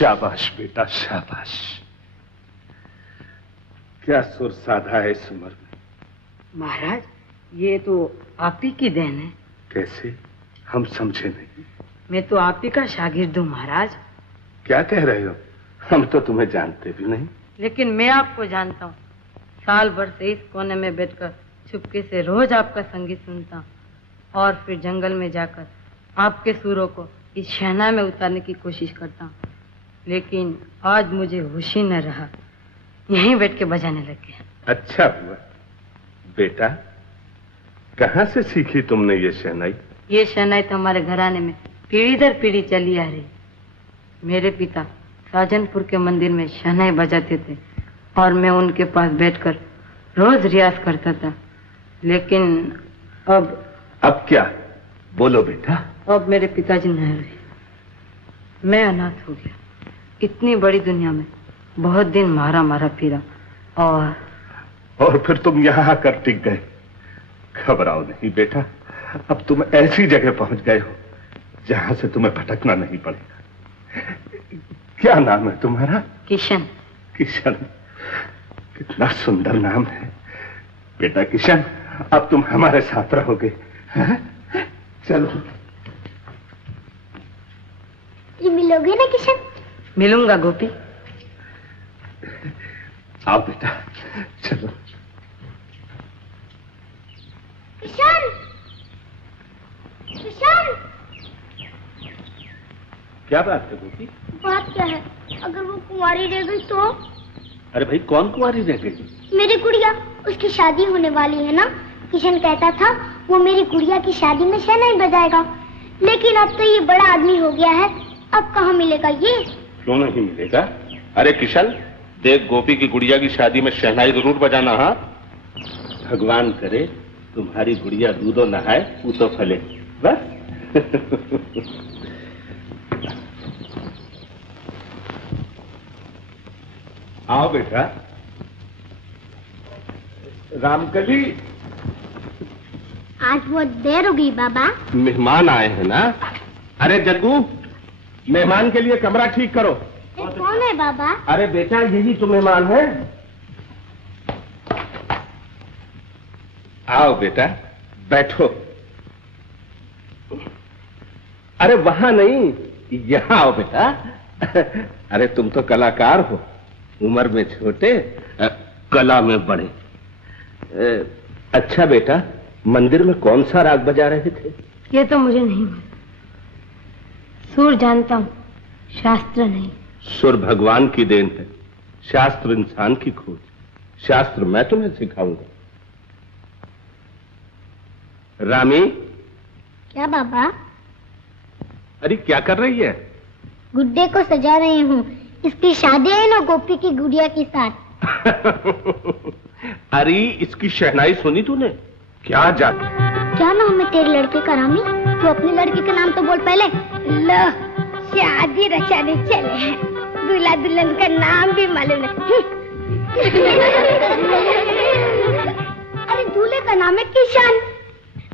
शाबाश बेटा शाबाश। क्या सुर साधा है इस उम्र में। महाराज ये तो आप ही की देन है। कैसे? हम समझे नहीं। मैं तो आप ही का शागिर्द हूँ महाराज। क्या कह रहे हो? हम तो तुम्हें जानते भी नहीं। लेकिन मैं आपको जानता हूँ। साल भर से इस कोने में बैठकर चुपके से रोज आपका संगीत सुनता हूँ और फिर जंगल में जाकर आपके सुरों को इस शहनाई में उतारने की कोशिश करता हूँ, लेकिन आज मुझे होश ही न रहा, यहीं बैठ के बजाने लग गया। अच्छा हुआ बेटा। कहाँ से सीखी तुमने ये शहनाई? ये शहनाई तो हमारे घराने में पीढ़ी दर पीढ़ी चली आ रही। मेरे पिता साजनपुर के मंदिर में शहनाई बजाते थे और मैं उनके पास बैठकर रोज रियाज करता था। लेकिन अब क्या? बोलो बेटा। अब मेरे पिताजी नहीं रहे, मैं अनाथ हो गया। इतनी बड़ी दुनिया में बहुत दिन मारा मारा फिरा और फिर तुम यहाँ आकर टिक गए। घबराओ नहीं बेटा, अब तुम ऐसी जगह पहुंच गए हो जहां से तुम्हें भटकना नहीं पड़ेगा। क्या नाम है तुम्हारा? किशन। किशन, कितना सुंदर नाम है बेटा किशन। अब तुम हमारे साथ रहोगे। चलो। ये मिलोगे ना किशन? मिलूंगा गोपी। आओ बेटा चलो। किशन, किशन। क्या बात है गोपी? बात क्या है? अगर वो कुंवारी रह गई तो? अरे भाई कौन कुंवारी रह गई? मेरी गुड़िया, उसकी शादी होने वाली है ना। किशन कहता था वो मेरी गुड़िया की शादी में शहनाई बजाएगा, लेकिन अब तो ये बड़ा आदमी हो गया है, अब कहाँ मिलेगा ये? क्यों नहीं मिलेगा? अरे किशन देख, गोपी की गुड़िया की शादी में शहनाई जरूर बजाना। हाँ, भगवान करे तुम्हारी गुड़िया दूधो नहाए पूतो फले। बस। आओ बेटा। रामकली, आज बहुत देर हो गई बाबा। मेहमान आए हैं ना। अरे जग्गू, मेहमान के लिए कमरा ठीक करो। कौन है बाबा? अरे बेटा यही तो मेहमान है। आओ बेटा बैठो। अरे वहां नहीं, यहाँ आओ बेटा। अरे तुम तो कलाकार हो, उम्र में छोटे, कला में बड़े। अच्छा बेटा, मंदिर में कौन सा राग बजा रहे थे? ये तो मुझे नहीं मालूम। सुर जानता हूँ, शास्त्र नहीं। सुर भगवान की देन है, शास्त्र इंसान की खोज। शास्त्र मैं तुम्हें सिखाऊंगा। रामी। क्या बाबा? अरे क्या कर रही है? गुड्डे को सजा रही हूँ, इसकी शादी है ना गोपी की गुड़िया के साथ। अरे इसकी शहनाई सुनी तूने? क्या जाती? क्या नाम है तेरे लड़के का रामी? तू अपने लड़के का नाम तो बोल पहले। लो, शादी रचाने चले हैं, दूल्हा दुल्हन का नाम भी मालूम नहीं। अरे दूल्हे का नाम है किशन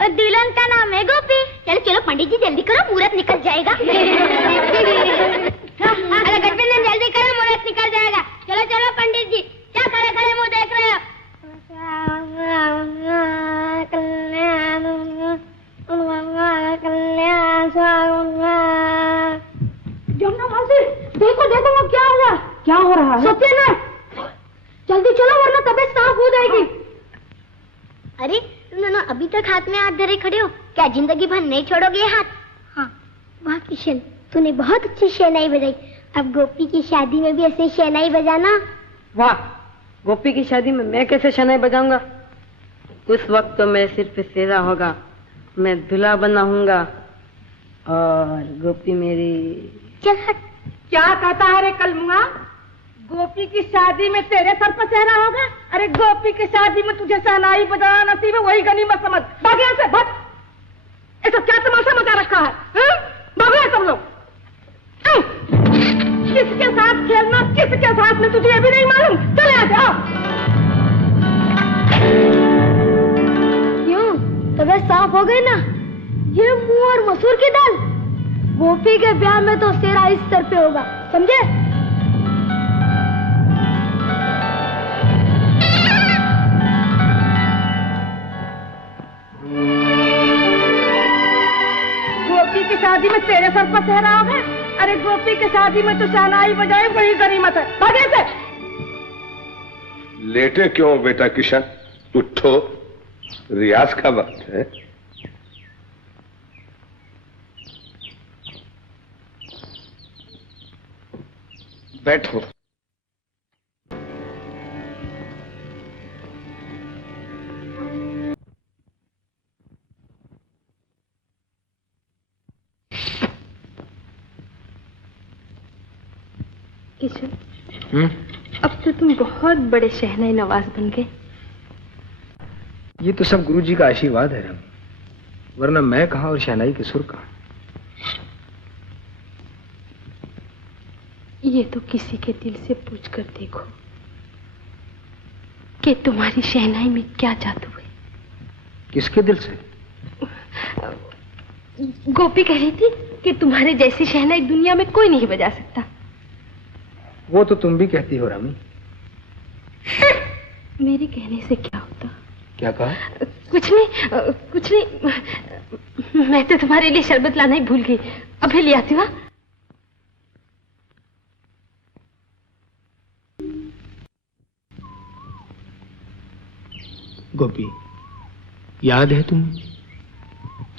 और दुल्हन का नाम है गोपी। चलो चलो पंडित जी जल्दी करो, मुहूर्त निकल जाएगा। अरे गठबंधन जल्दी करो, मुहूर्त निकल जाएगा। चलो चलो पंडित जी, क्या खड़े खड़े मुंह देख रहे हो? जमुना मासी, देखो देखो वो क्या हुआ? क्या हो रहा है? सत्यानाश, जल्दी चलो वरना तबीयत साफ हो जाएगी। अरे तुम दोनों अभी तक हाथ में हाथ धरे खड़े हो, क्या जिंदगी भर नहीं छोड़ोगे ये हाथ? हाँ, वाह किशन, तूने बहुत अच्छी शहनाई बजाई। अब गोपी की शादी में भी ऐसे शहनाई बजाना। वाह, गोपी की शादी में मैं कैसे शहनाई बजाऊंगा? उस वक्त तो मैं सिर्फ सेरा होगा, मैं दूल्हा बना हूँगा और गोपी मेरी। चल हट। क्या कहता है रे कलमुआ? गोपी की शादी में तेरे सर पर सेहरा होगा? अरे गोपी की शादी में तुझे शहनाई बजाना नसीब है, वही गनीमत समझ। भाग यहाँ से, भाग। ये सब क्या तमाशा मचा रखा है? भागो सब लोग। किसके साथ खेलना, किसके साथ में, तुझे ये भी नहीं मालूम? चले आ जाओ। क्यों, तबीयत साफ हो गई ना? ये मुंह और मसूर की दाल। गोपी के ब्याह में तो सेरा इस सर पे होगा। समझे? गोपी की शादी में तेरे सर पर सेहरा होगा। अरे गोपी की शादी में तो शहनाई बजाए वही गनीमत है। भागे से। लेटे क्यों बेटा किशन, उठो, रियाज का वक्त है। बैठो। किशन, अब तो तुम बहुत बड़े शहनाई नवाज बन गए। ये तो सब गुरुजी का आशीर्वाद है राम, वरना मैं कहाँ और शहनाई के सुर कहाँ। ये तो किसी के दिल से पूछ कर देखो कि तुम्हारी शहनाई में क्या जादू है। किसके दिल से? गोपी कह रही थी कि तुम्हारे जैसी शहनाई दुनिया में कोई नहीं बजा सकता। वो तो तुम भी कहती हो रामी। मेरे कहने से क्या होता? क्या कहा? कुछ नहीं। मैं तो तुम्हारे लिए शरबत लाना ही भूल गई। अभी ले आती हूँ। गोपी, याद है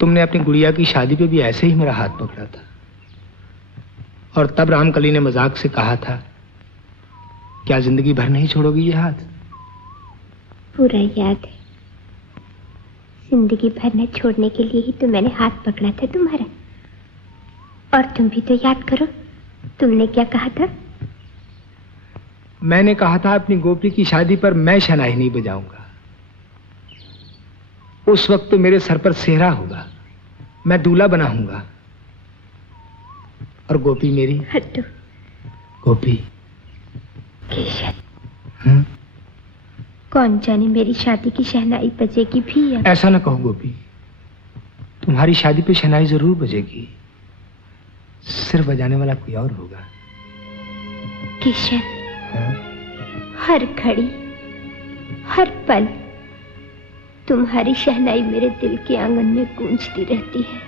तुमने अपनी गुड़िया की शादी पे भी ऐसे ही मेरा हाथ पकड़ा था, और तब रामकली ने मजाक से कहा था, क्या जिंदगी भर नहीं छोड़ोगी ये हाथ? पूरा याद है। जिंदगी भर न छोड़ने के लिए ही तो मैंने हाथ पकड़ा था तुम्हारा। और तुम भी तो याद करो, तुमने क्या कहा था? मैंने कहा था अपनी गोपी की शादी पर मैं शहनाई नहीं बजाऊंगा। उस वक्त तो मेरे सर पर सेहरा होगा, मैं दूल्हा बनाऊंगा। और गोपी मेरी हटो। गोपी किशन, कौन जाने मेरी शादी की शहनाई बजेगी भी या? ऐसा ना कहो गोपी, तुम्हारी शादी पे शहनाई जरूर बजेगी, सिर्फ बजाने वाला कोई और होगा। किशन, हर घड़ी हर पल तुम्हारी शहनाई मेरे दिल के आंगन में गूंजती रहती है।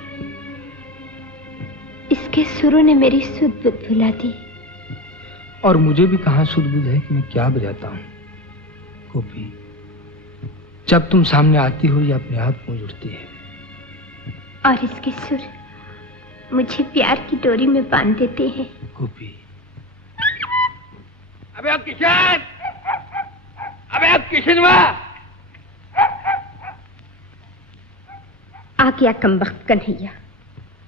इसके सुरों ने मेरी सुध बुध भुला दी। और मुझे भी कहां सुध बुध है कि मैं क्या बजाता हूं। गोपी, जब तुम सामने आती हो ये अपने आप गूंज उठती है। और इसके सुर मुझे प्यार की डोरी में बांध देते हैं। गोपी, अबे अब किशन, अबे अब किशनवा, आ गया कमबख्त कन्हैया।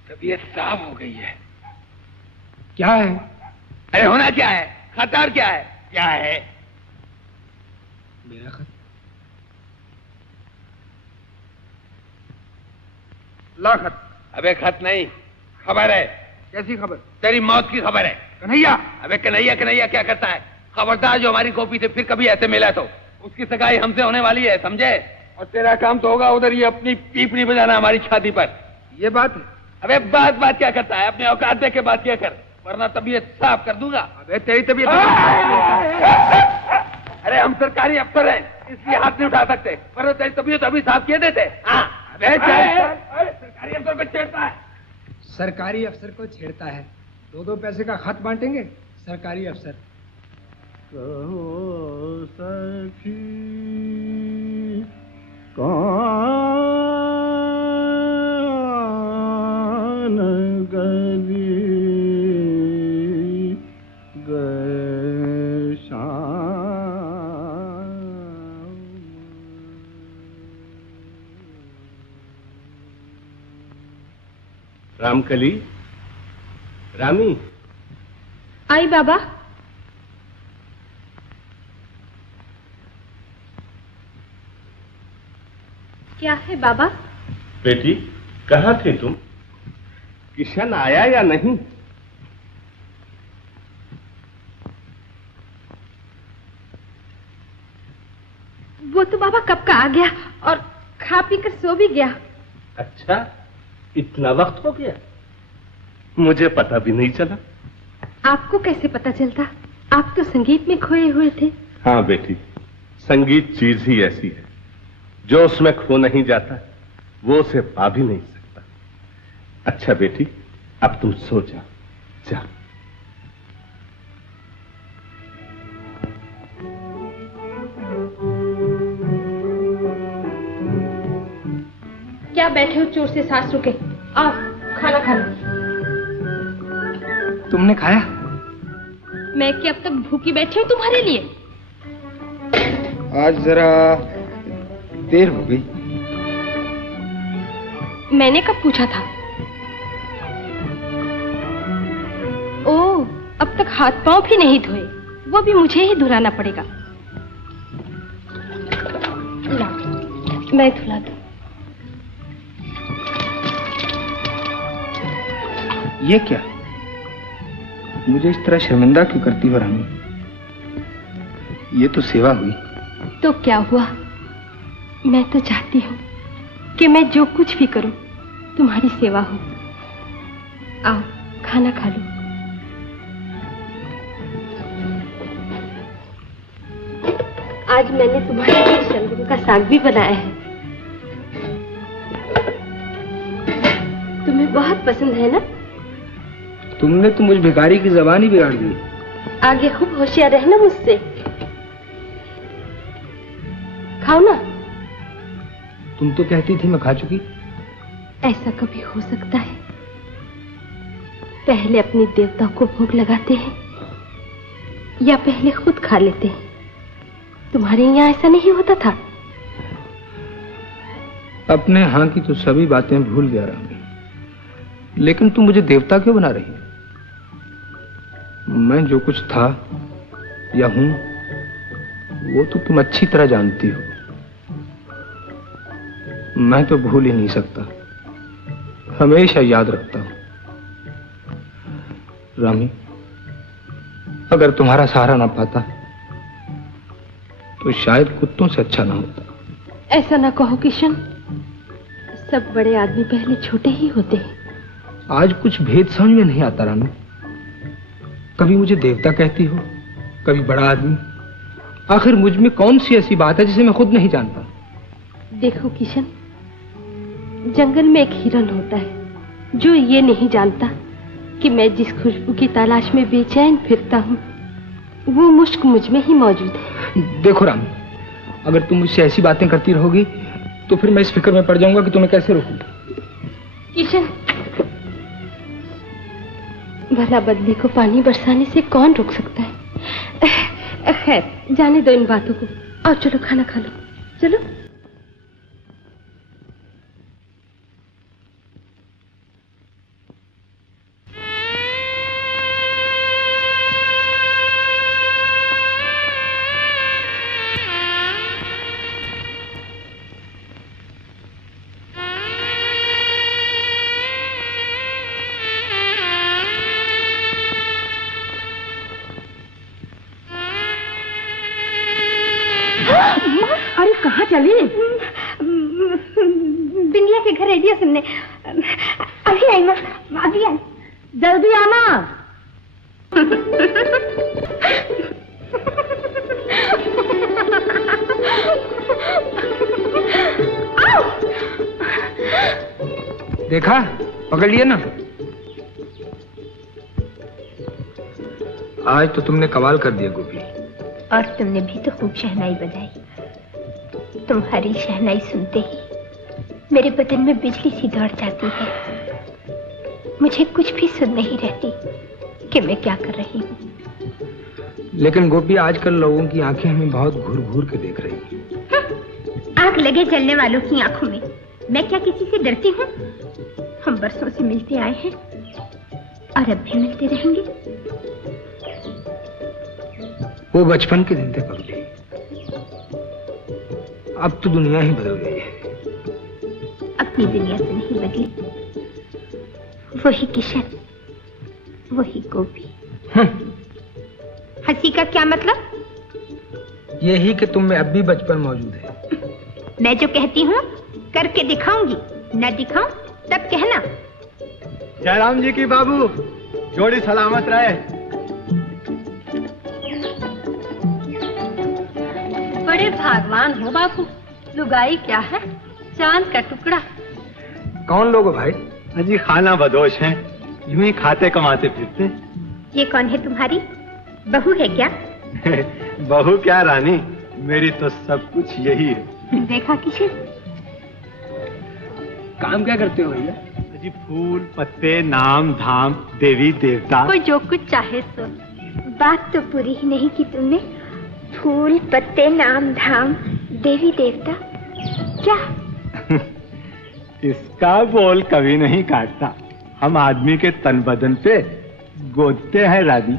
तबीयत साफ हो गई है। क्या है? अरे होना क्या है? खतर क्या है? क्या है? मेरा खत? ला खत। अबे खत नहीं, खबर है। कैसी खबर? तेरी मौत की खबर है। कन्हैया! अबे कन्हैया कन्हैया क्या करता है? खबरदार जो हमारी गोपी से फिर कभी ऐसे मिला तो उसकी सगाई हमसे होने वाली है, समझे? और तेरा काम तो होगा उधर ये अपनी पीपनी बजाना हमारी छाती पर। ये बात है? अबे बात क्या करता है? अपने औकात दे के बात क्या कर, वरना तबीयत साफ कर दूंगा। अबे तेरी तबीयत। अरे हम सरकारी अफसर हैं, इसलिए हाथ नहीं उठा सकते, वरना तेरी तबीयत अभी साफ किए देते। हाँ, अबे सरकारी अफसर को छेड़ता है। सरकारी अफसर को छेड़ता है? 2-2 पैसे का खत बांटेंगे सरकारी अफसर। कहो सखी कौन गली गए शाम। रामकली, रामी। आई बाबा। क्या है बाबा? बेटी, कहाँ थे तुम? किशन आया या नहीं? वो तो बाबा कब का आ गया और खा पी कर सो भी गया। अच्छा, इतना वक्त हो गया, मुझे पता भी नहीं चला। आपको कैसे पता चलता? आप तो संगीत में खोए हुए थे। हाँ बेटी, संगीत चीज ही ऐसी है, जो उसमें खो नहीं जाता वो उसे पा भी नहीं सकता। अच्छा बेटी, अब तुम सो जाओ, जा। क्या बैठे हो चोर से सांस रुके? आओ खाना खा लो। तुमने खाया? मैं कि अब तक भूखी बैठी हूँ तुम्हारे लिए। आज जरा देर हो गई। मैंने कब पूछा था? ओह, अब तक हाथ पांव भी नहीं धोए, वो भी मुझे ही धुलाना पड़ेगा। ला, मैं धुला दूं। ये क्या? मुझे इस तरह शर्मिंदा क्यों करती हो रानी? ये तो सेवा हुई। तो क्या हुआ? मैं तो चाहती हूँ कि मैं जो कुछ भी करूं तुम्हारी सेवा हो। आओ खाना खा लो। आज मैंने तुम्हारे लिए शलगम का साग भी बनाया है। तुम्हें बहुत पसंद है ना? तुमने तो मुझ भिखारी की जबान ही बिगाड़ दी। आगे खूब होशियार रहना मुझसे। खाओ ना। तुम तो कहती थी मैं खा चुकी। ऐसा कभी हो सकता है? पहले अपने देवता को भोग लगाते हैं या पहले खुद खा लेते हैं? तुम्हारे यहाँ ऐसा नहीं होता था? अपने हाँ की तो सभी बातें भूल गया रानी, लेकिन तुम मुझे देवता क्यों बना रही? मैं जो कुछ था या हूं वो तो तुम अच्छी तरह जानती हो। मैं तो भूल ही नहीं सकता, हमेशा याद रखता हूं। रामी, अगर तुम्हारा सहारा ना पाता तो शायद कुत्तों से अच्छा ना होता। ऐसा ना कहो किशन, सब बड़े आदमी पहले छोटे ही होते हैं। आज कुछ भेद समझ में नहीं आता रानी। कभी मुझे देवता कहती हो, कभी बड़ा आदमी। आखिर मुझ में कौन सी ऐसी बात है जिसे मैं खुद नहीं जानता? देखो किशन, जंगल में एक हिरन होता है जो ये नहीं जानता कि मैं जिस खुशबू की तलाश में बेचैन फिरता हूँ वो मुश्क मुझ में ही मौजूद है। देखो रानी, अगर तुम मुझसे ऐसी बातें करती रहोगी तो फिर मैं इस फिक्र में पड़ जाऊंगा कि तुम्हें कैसे रोकूं। किशन, भला बदले को पानी बरसाने से कौन रोक सकता है? खैर, जाने दो इन बातों को। और चलो खाना खा लो, चलो। अरे कहाँ चली? बिंदिया के घर रेडियो सुनने। अभी आई माँ, अभी आई। जल्दी आना। देखा, पकड़ लिया ना। आज तो तुमने कमाल कर दिया गोपी। और तुमने भी तो खूब शहनाई बजाई। तुम्हारी शहनाई सुनते ही मेरे बदन में बिजली सी दौड़ जाती है। मुझे कुछ भी सुन नहीं रहती कि मैं क्या कर रही हूँ। लेकिन गोपी, आजकल लोगों की आंखें हमें बहुत घूर घूर के देख रही हैं। आग लगे जलने वालों की आंखों में मैं क्या किसी से डरती हूँ? हम बरसों से मिलते आए हैं और अब भी मिलते रहेंगे। वो बचपन के दिन थे पगली, अब तो दुनिया ही बदल गई है। अपनी दुनिया से नहीं बदली, वही किशन, वही गोपी। हंसी का क्या मतलब? यही कि तुम में अब भी बचपन मौजूद है। मैं जो कहती हूँ करके दिखाऊंगी, न दिखाऊं तब कहना। जयराम जी की बाबू, जोड़ी सलामत रहे। बड़े भागवान हो बापू। लुगाई क्या है, चांद का टुकड़ा। कौन लोग हो भाई? अजी खाना बदोश हैं, यूं ही खाते कमाते फिरते। ये कौन है तुम्हारी बहू है क्या? बहू क्या रानी, मेरी तो सब कुछ यही है। देखा किशन, काम क्या करते हो भैया? अजी फूल पत्ते नाम धाम देवी देवता। कोई जो कुछ चाहे सो। बात तो पूरी ही नहीं की तुमने। फूल पत्ते नाम धाम देवी देवता क्या? इसका बोल कभी नहीं काटता। हम आदमी के तन बदन पे गोदते हैं रानी।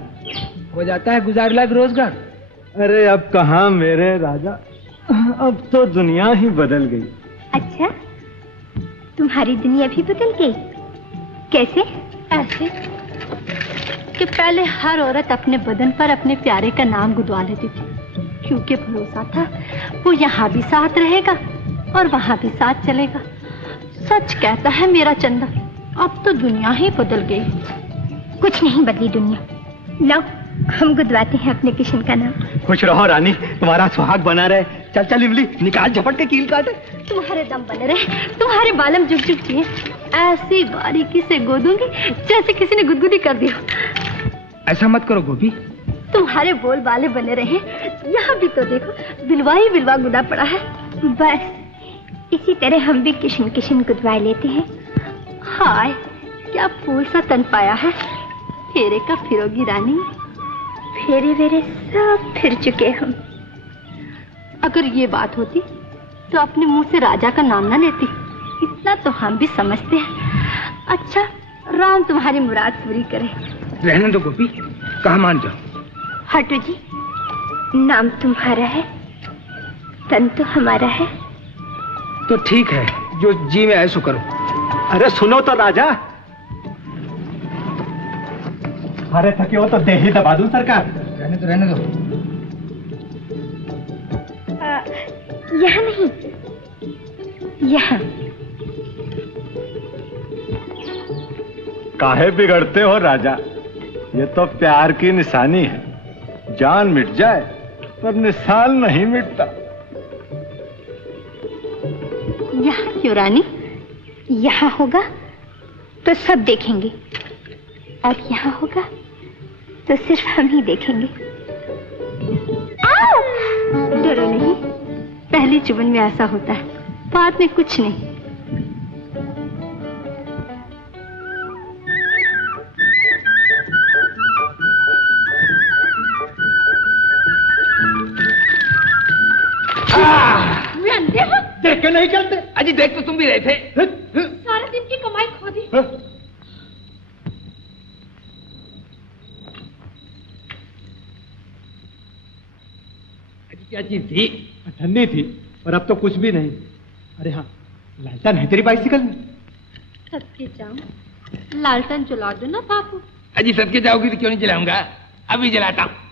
हो जाता है गुजार लाख रोजगार। अरे अब कहाँ मेरे राजा, अब तो दुनिया ही बदल गई। अच्छा, तुम्हारी दुनिया भी बदल गई? कैसे? ऐसे कि पहले हर औरत अपने बदन पर अपने प्यारे का नाम गुदवा लेती थी, क्योंकि भरोसा था वो यहाँ भी साथ रहेगा और वहाँ भी साथ चलेगा। सच कहता है मेरा चंदा, अब तो दुनिया ही बदल गई। कुछ नहीं बदली दुनिया। लो, हम गुदवाते हैं अपने किशन का नाम। खुश रहो रानी, तुम्हारा सुहाग बना रहे। चल चल इमली, निकाल झपट के कील काटे। तुम्हारे दम बने रहे, तुम्हारे बालम झुक झुक किए, ऐसी बारीकी से गोदूंगी जैसे किसी ने गुदगुदी कर दिया। ऐसा मत करो गोपी। तुम्हारे बोल बाले बने रहे, यहाँ भी तो देखो बिलवा ही बिलवा गुदा पड़ा है। बस इसी तरह हम भी किशन किशन गुदवा लेते हैं। हाय, क्या फूल सा तन पाया है। फेरे का फिरोगी रानी। फेरे वेरे सब फिर चुके हम। अगर ये बात होती तो अपने मुंह से राजा का नाम ना लेती, इतना तो हम भी समझते हैं। अच्छा, राम तुम्हारी मुराद पूरी करे। रहने दो गोपी, कहाँ मान जाओ। हटो जी, नाम तुम्हारा है, तन तो हमारा है। तो ठीक है, जो जी में ऐसो करो। अरे सुनो तो राजा। अरे थके हो तो दे ही दबा दूं सरकार। रहने दो। यहाँ नहीं, यहाँ। काहे बिगड़ते हो राजा, ये तो प्यार की निशानी है। जान मिट जाए पर निशान नहीं मिटता। यहाँ क्यों रानी? यहाँ होगा तो सब देखेंगे, और यहाँ होगा तो सिर्फ हम ही देखेंगे। डरो नहीं, पहली चुभन में ऐसा होता है, बाद में कुछ नहीं। देख के नहीं चलते? अजी देख तो तुम भी रहे थे। सारे दिन की कमाई खो दी। क्या चीज थी? ठंडी थी, और अब तो कुछ भी नहीं। अरे हाँ, लालटेन है तेरी बाइसिकल में? सदके जाऊं, लालटेन जला दो ना बापू। अजी सदके जाओगी तो क्यों नहीं जलाऊंगा, अभी जलाता हूँ।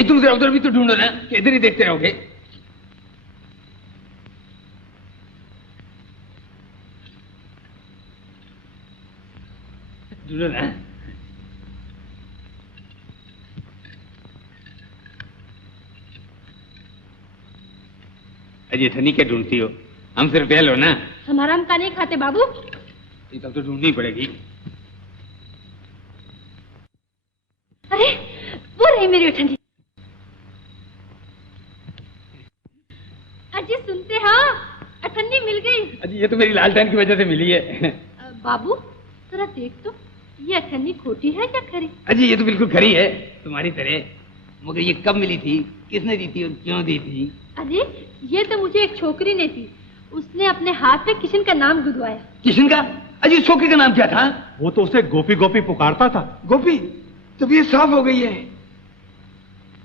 तुम जरा उधर भी तो ढूंढो ना, कि इधर ही देखते रहोगे। ढूंढो ना। अजय धनी क्या ढूंढती हो? हम सिर्फ फेल हो ना। हमारा हम का नहीं खाते बाबू। ये तब तो ढूंढनी पड़ेगी। अरे वो रही मेरी ठंडी। अजी सुनते हो, अठन्नी मिल गई। अजी ये तो मेरी लालटेन की वजह से मिली है। बाबू जरा देख तो, ये अठन्नी खोटी है या खरी? अजी ये तो बिल्कुल खरी है, तुम्हारी तरह। मगर ये कब मिली थी, किसने दी थी और क्यों दी थी? अरे ये तो मुझे एक छोकरी ने दी, उसने अपने हाथ पे किशन का नाम गुदवाया। किशन का? अजी छोकरी का नाम क्या था? वो तो उसे गोपी गोपी पुकारता था। गोपी? तब ये साफ हो गई है।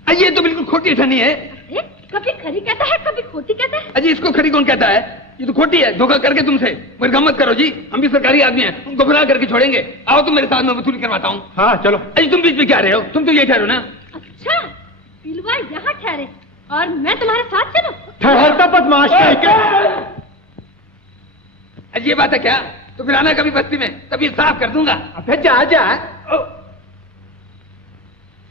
अजी ये तो बिल्कुल खोटी अठन्नी है। अरे कभी खरी कहता है, कभी खोटी कहता है। अजी इसको खरी कौन कहता है? ये तो खोटी है, धोखा करके तुमसे। मगर गम मत करो जी, हम भी सरकारी आदमी हैं, उनको गुमराह करके छोड़ेंगे। आओ तुम मेरे साथ, में वसूली करवाता हूँ। हाँ चलो। अजी तुम बीच में क्या रहे हो? तुम तो ये ठहरो ना। अच्छा, बिलवा यहाँ ठहरे और मैं तुम्हारे साथ चलूं? ठहरता बदमाश के। ये बात है क्या? तो फिर आना कभी बस्ती में, तभी साफ कर दूंगा। अबे जा जा,